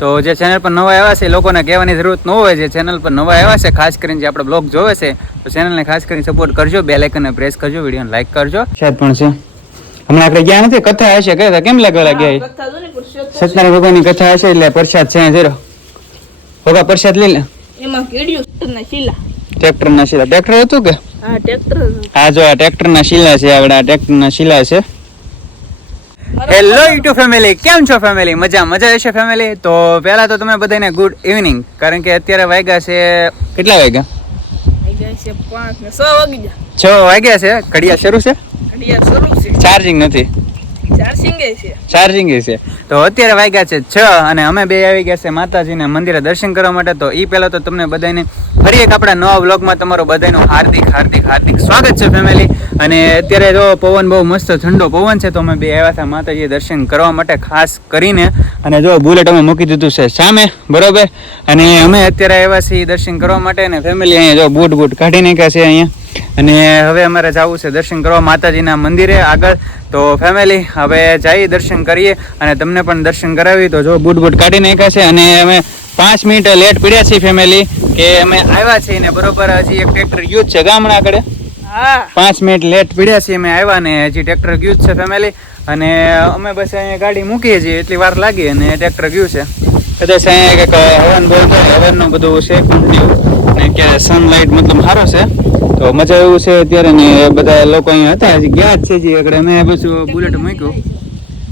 તો જે ચેનલ પર નવા આવ્યા છે એ લોકોને કહેવાની જરૂરત ન હોય. જે ચેનલ પર નવા આવ્યા છે ખાસ કરીને જે આપણે બ્લોગ જોવે છે તો ચેનલને ખાસ કરીને સપોર્ટ કરજો બે લાઇકનને પ્રેસ કરજો વિડીયોને લાઈક કરજો. શાયદ પણ છે. હમણાં આપણે ગયા નથી કથા હશે ગયા કેમ લાગવા ગયા સત્યનારાયણ ભગવાનની કથા હશે એટલે પ્રસાદ છે જરો. હોગા પ્રસાદ લઈ લે. એમાં કેડિયું ના શીલા. ટ્રેક્ટરના શીલા. ટ્રેક્ટર હતું કે? હા ટ્રેક્ટર આ જો આ ટ્રેક્ટરના શીલા છે આપણે આ ટ્રેક્ટરના શીલા છે. હેલો યુટ્યુબ ફેમિલી કેમ છો ફેમિલી મજા મજા હશે ફેમિલી તો પહેલા તો તમે બધાને ગુડ ઇવનિંગ કારણ કે અત્યારે વાગ્યા છે કેટલા વાગ્યા? છે વાગ્યા છે. ઘડિયા શરૂ છે? ઘડિયાળ શરૂ છે. ચાર્જિંગ નથી. ચાર્જિંગ છે. તો અત્યારે વાગ્યા છે છ અને અમે બે આવી ગયા છે માતાજીના મંદિરે દર્શન કરવા માટે. તો એ પહેલાં તો તમને બધાને ફરી એક આપણા નવા બ્લોગમાં તમારું બધાનું હાર્દિક હાર્દિક હાર્દિક સ્વાગત છે ફેમિલી અને અત્યારે જો પવન બહુ મસ્ત ઠંડો પવન છે, તો અમે બે આવ્યા હતા માતાજી દર્શન કરવા માટે ખાસ કરીને. અને જો બુલેટ અમે મૂકી દીધું છે સામે, બરોબર? અને અમે અત્યારે આવ્યા છીએ દર્શન કરવા માટે અને ફેમિલી અહીંયા જો બૂટ બૂટ કાઢી નાખ્યા છે અહીંયા. અને હવે અમારે જવું છે દર્શન કરવા માતાજીના મંદિરે આગળ. તો ફેમિલી હવે જઈ દર્શન કરીએ અને તમને પણ દર્શન કરાવી. તો જો બૂટ બૂટ કાઢી નાખ્યા છે અને અમે પાંચ મિનિટ લેટ પીડ્યા છીએ ફેમિલી કે અમે આવ્યા છીએ ને બરોબર હજી એક ટ્રેક્ટર યુઝ છે ગામડા આગળ. હા. પાંચ મિનિટ લેટ પીડ્યા છીએ અમે આવ્યા ને હજી ટ્રેક્ટર ગયું છે ફેમિલી અને અમે બસ અહીંયા ગાડી મૂકીએ છીએ એટલી વાર લાગી અને ટ્રેક્ટર ગયું છે. કદાચ અહીંયા કંઈક હવન બોલ હવનનું બધું છે કન્ટિન્યુ ને કે સનલાઇટ મતલબ સારો છે. તો મજા એવું છે અત્યારે ને બધા લોકો અહીંયા હતા હજી ગયા જ છે જે આગળ અમે પછી બુલેટ મૂક્યું.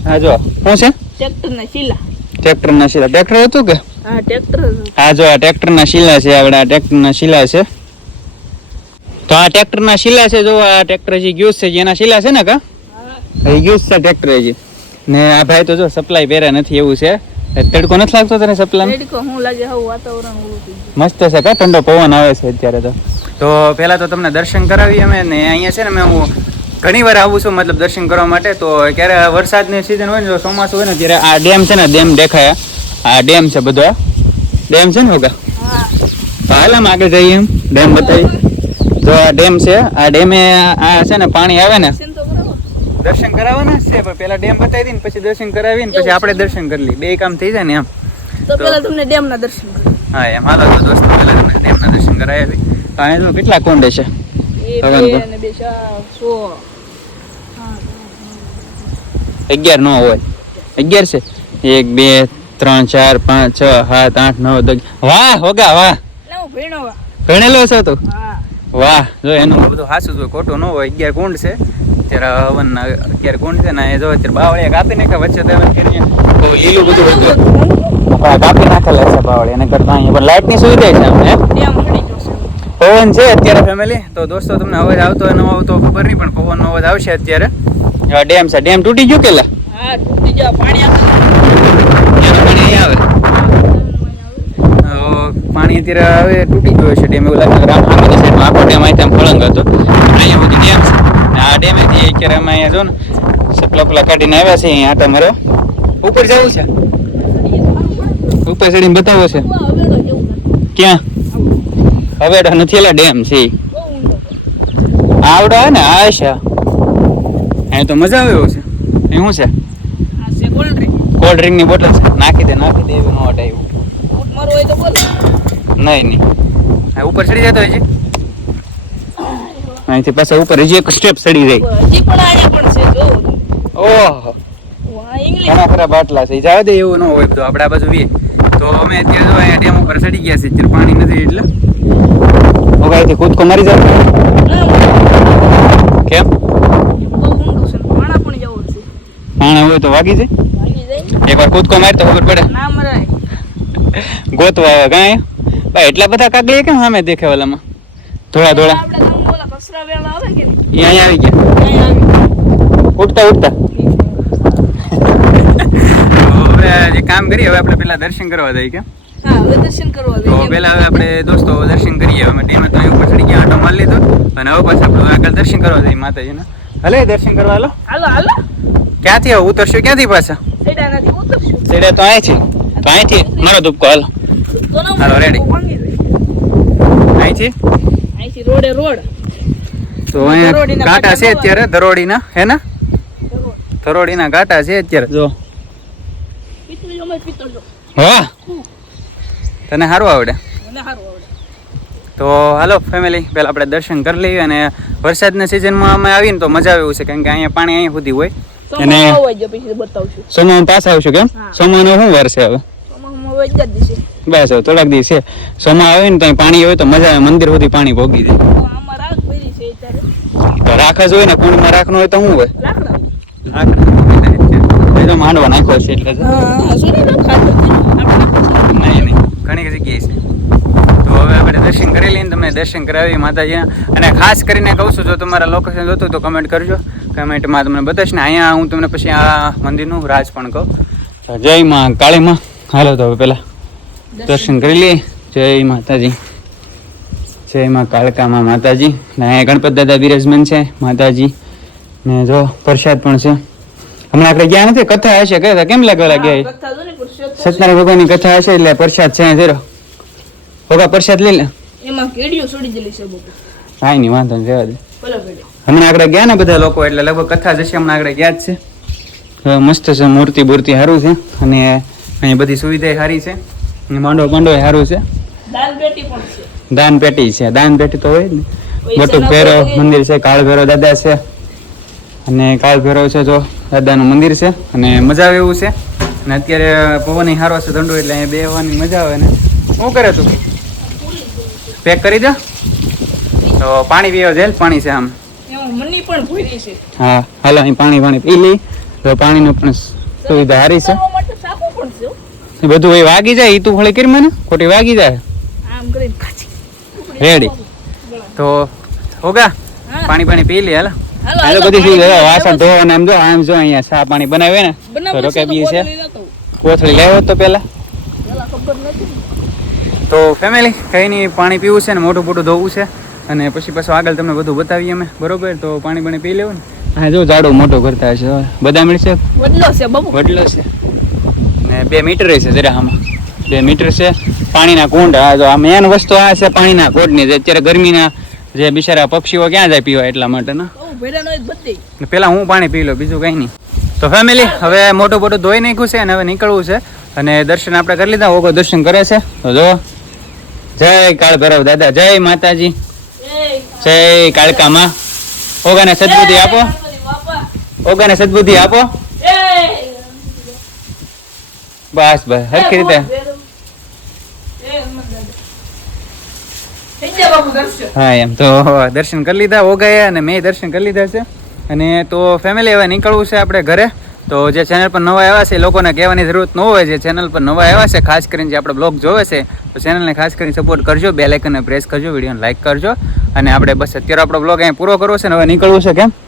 હા જો. શું છે? ટ્રેક્ટર ના શીલા. ટ્રેક્ટરના શીલા. ટ્રેક્ટર હતું કે? હા ટ્રેક્ટર હા જો આ ટ્રેક્ટરના શીલા છે આપણે આ ટ્રેક્ટરના શીલા છે. તો આ ટ્રેક્ટરના શીલા છે જો આ ટ્રેક્ટર જે ગયું છે. જેના શીલા છે ને કા? એ ગયું છે ટ્રેક્ટર હજી. ને આ ભાઈ તો જો સપ્લાય પહેર્યા નથી એવું છે. તડકો નથી લાગતો તને સપ્લાય તડકો હું લાગે હવે વાતાવરણ મસ્ત છે કા ઠંડો પવન આવે છે અત્યારે તો. તો પહેલા તો તમને દર્શન કરાવી અમે ને અહીંયા છે ને મેં હું ઘણી વાર આવું છું મતલબ દર્શન કરવા માટે. તો ક્યારે વરસાદની સિઝન હોય ને જો ચોમાસું હોય ને ત્યારે આ ડેમ છે ને ડેમ દેખાય. આ ડેમ છે બધો. ડેમ છે ને હોગા? હાલ આમ આગળ જઈએ એમ ડેમ બતાવી તો આ ડેમ છે આ ડેમે આ છે ને પાણી આવે ને દર્શન કરાવવાના છે પણ પેલા ડેમ બતાવી દઈને પછી દર્શન કરાવીને પછી આપણે દર્શન કરી લઈએ. બે કામ થઈ જાય ને એમ. તો પેલા તમને ડેમ ના દર્શન હા એમ. હાલો તો દોસ્તો પેલા તમને ડેમના દર્શન કરાવી તો અહીંયા તો કેટલા કોંડે છે? અગિયાર નો હોય. અગિયાર છે? એક બે ત્રણ ચાર પાંચ છ સાત આઠ નવ દસ. વાહ હોગા વાહ. ભણેલો છે તું? વાહ. જો એનું બધું હાસું ખોટું ન હોય અગિયાર કુંડ છે. અત્યારે હવન અત્યારે કોણ છે ને એ જો અત્યારે બાવળિયા કાપી નાખે વચ્ચે તો લીલું બધું કાપી નાખેલા છે બાવળિયા એને કરતા અહીંયા પણ લાઇટની સુવિધા છે જશે. પવન છે અત્યારે ફેમિલી તો દોસ્તો તમને અવાજ આવતો હોય ન આવતો ખબર નહીં પણ પવનનો અવાજ આવશે અત્યારે. ડેમ છે ડેમ તૂટી ગયો કેલા હા તૂટી જાય પાણી આવે પાણી આવે. પાણી અત્યારે હવે તૂટી ગયો છે ડેમ એવું લાગે રામ આખો ડેમ અહીં ફળંગ હતો. અહીંયા બધું ડેમ છે. આ ડેમેથી અત્યારે અમે અહીંયા જો ને સપલા પલા કાઢીને આવ્યા છે અહીંયા આટા મારો. ઉપર જવું છે? ઉપર ચડીને બતાવો છે. ક્યાં હવે નથીલા નથી એલા ડેમ છે આવડો હે ને આ છે. અહીં તો મજા આવે એવું છે. અહીં શું છે? આ છે કોલ્ડ ડ્રિંકની બોટલ છે. નાખી દે નાખી દે એવું નો હટાવ્યું ફૂટ હોય તો બોલ. નહીં નહીં. આ ઉપર ચડી જતો હજી અહીંથી પાછા ઉપર હજી એક સ્ટેપ ચડી જાય હજી પણ અહીંયા પણ છે જો. ઓહો. ઘણા ખરા બાટલા છે. જવા દે એવું ન હોય બધું. આપણે આ બાજુ વીએ. તો અમે અત્યારે જો અહીંયા ડેમ ઉપર ચડી ગયા છે પાણી નથી એટલે. ઓગાઈથી કૂદકો મારી જાય કેમ? પાણા જવું હોય તો વાગી જાય. એકવાર કૂદકો મારી તો ખબર પડે. ના મરાય ગોતવા કાંઈ? ભાઈ એટલા બધા કાગળિયા કેમ સામે દેખે ઓલામાં? ધોળા ધોળા. ગામ વેલા આવે કે અહીંયા આવી ગયા. ઉઠતા ઉઠતા. હવે જે કામ કરીએ હવે આપણે પેલા દર્શન કરવા જઈએ કે? હા હવે દર્શન કરવા તો પેલા હવે આપણે દોસ્તો દર્શન કરીએ. અમે ટીમે તો ઉપર ચડી ગયા આટો મારી લીધો. અને હવે પાછા આપણે આગળ દર્શન કરવા જઈએ માતાજીના. હલે દર્શન કરવા હાલો. હાલો હાલો. ક્યાંથી આવું ઉતરશું ક્યાંથી પાછા? સેડા તો અહીંથી. તો અહીંથી. મારો ધૂપકો હાલો. હાલો, ready. અહીંથી? અહીંથી રોડે રોડ. તો અહીંયા ઘાટા છે અત્યારે ધરોડીના હે ને? ધરોડીના ઘાટા છે અત્યારે જો. તને સારું આવડે? તો હાલો ફેમિલી પહેલાં આપણે દર્શન કરી લઈએ અને વરસાદના સિઝનમાં અમે આવીને તો મજા આવે એવું છે કારણ કે અહીંયા પાણી અહીંયા સુધી હોય. અને સોમાં હોય છે પછી આવશું કેમ? હા. શું વાર છે હવે? બસ થોડાક દિવસ. છે સોમાં આવે ને ત્યાં પાણી હોય તો મજા આવે મંદિર સુધી પાણી ભોગી દે આમાં રાગ ભરી છે અત્યારે તો રાખ જ હોય ને, કુંડમાં રાખનો હોય તો શું હોય? તો માંડવા નાખ્યો છે એટલે નહીં નહીં. જગ્યાએ છે. તો હવે આપણે દર્શન કરી લઈને તમને દર્શન કરાવી માતાજીના. અને ખાસ કરીને કહું છું, જો તમારા લોકેશન જોતું તો કમેન્ટ કરજો. કમેન્ટમાં તમને બતાવીશ. ને અહીંયા હું તમને પછી આ મંદિરનું રાજ પણ કહું. જય માં કાળી માં. હાલો તો હવે પહેલાં દર્શન કરી લઈએ. જય માતાજી. જય માં કાળકામાં માતાજી ને અહીંયા ગણપત દાદા બિરાજમાન છે માતાજી ને જો પ્રસાદ પણ છે. હમણાં આપણે ગયા નથી કથા હશે કહેતા કેમ લાગવા ગયા એ? કથા જો સત્યનારાયણ ભગવાનની કથા હશે એટલે પ્રસાદ છે જરો. હોગા પ્રસાદ લઈ લે. એમાં કેડીઓ છોડી દેલી છે બપોર કાંઈ નહીં વાંધો રહેવા દે. હમણાં આપણે ગયા ને બધા લોકો એટલે લગભગ કથા જશે હમણાં આપણે ગયા જ છે. મસ્ત છે મૂર્તિ બૂર્તિ સારું છે અને અહીં બધી સુવિધા સારી છે. માંડો માંડવો પાંડવો સારું છે. દાલ બેટી પણ છે. દાન પેટી છે. દાન પેટી તો હોય ને. મોટું ભોગવીએ. મંદિર છે કાળ ભૈરવ દાદા છે. અને કાળ ભૈરવ છે જો દાદાનું મંદિર છે. અને મજા આવે એવું છે. અને અત્યારે પવન સારો છે ધંડો એટલે અહીંયા બેહવાની મજા આવે ને. શું કરે તું? પેક કરી દે. તો પાણી પીવા જેલ પાણી છે આમ. ભરી હા હાલો અહીં પાણી પાણી પી લઈ. તો પાણીનું પણ સુવિધા સારી છે. બધું એ વાગી જાય એ તું ફળી કરી મને. ખોટી વાગી જાય. રેડી તો હોગા પાણી પાણી પી લે હાલો. હાલો, બધી પાણી સુવિધા વાસણ છે. ધોવાને આમ જો આમ જો અહીંયા સા પાણી બનાવે ને તો રોકે બી છે. કોથળી લેવો તો પેલા. તો ફેમિલી કઈ નહીં પાણી પીવું છે ને મોટું મોટું ધોવું છે. અને પછી પાછું આગળ તમને બધું બતાવીએ અમે. બરોબર? તો પાણી પાણી પી લેવું ને. હા જો જાડો મોટો કરતા હશે. બધા મળશે? વડલો છે બબુ. વડલો છે. ને બે મીટર છે જરા આમાં. બે મીટર છે. પાણીના કુંડ આ જો આ મેન વસ્તુ આ છે પાણીના કુંડની જે અત્યારે ગરમીના જે બિચારા પક્ષીઓ ક્યાં જાય પીવા એટલા માટે ના? બહુ ભેડા નો બધી. ને પેલા હું પાણી પી લો બીજું કઈ નહીં. તો ફેમિલી હવે મોટું મોટું ધોઈ નાખ્યું છે અને હવે નીકળવું છે. અને દર્શન આપણે કરી લીધા ઓગો દર્શન કરે છે. તો જો જય કાળ ભૈરવ દાદા જય માતાજી. જય કાળકામાં. ઓગાને સદબુદ્ધિ આપો. ઓગાને સદબુદ્ધિ આપો. બસ બસ હરખી રીતે. હા, એમ. તો દર્શન કરી લીધા ઓગાએ અને મેં દર્શન કરી લીધા છે. અને તો ફેમિલી હવે નીકળવું છે આપણે ઘરે. તો જે ચેનલ પર નવા આવ્યા છે એ લોકોને કહેવાની જરૂરત ન હોય. જે ચેનલ પર નવા આવ્યા છે, ખાસ કરીને જે આપણે બ્લોગ જોવે છે, તો ચેનલને ખાસ કરીને સપોર્ટ કરજો. બે લાઇકને પ્રેસ કરજો, વિડીયોને લાઇક કરજો. અને આપણે બસ અત્યારે આપણો બ્લોગ અહીંયા પૂરો કરવો છે ને હવે નીકળવું છે, કેમ?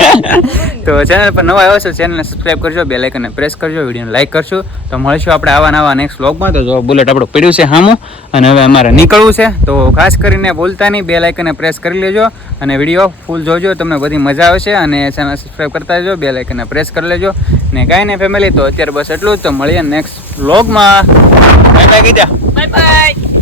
તો ચેનલ પર નવા આવ્યો છે ચેનલને સબસ્ક્રાઇબ કરજો બે લાઇકને પ્રેસ કરજો વિડીયોને લાઇક કરશો તો મળીશું આપણે આવા નવા નેક્સ્ટ વ્લોગમાં તો જો બુલેટ આપણું પડ્યું છે સામું અને હવે અમારે નીકળવું છે. તો ખાસ કરીને બોલતા નહીં બે લાઇકને પ્રેસ કરી લેજો અને વીડિયો ફૂલ જોજો તમને બધી મજા આવશે. અને ચેનલ સબસ્ક્રાઇબ કરતા જજો બે લાઇકને પ્રેસ કરી લેજો. ને કાંઈ નહીં ફેમિલી તો અત્યારે બસ એટલું જ. તો મળીએ નેક્સ્ટ વ્લોગમાં બાય બાય કીધા બાય બાય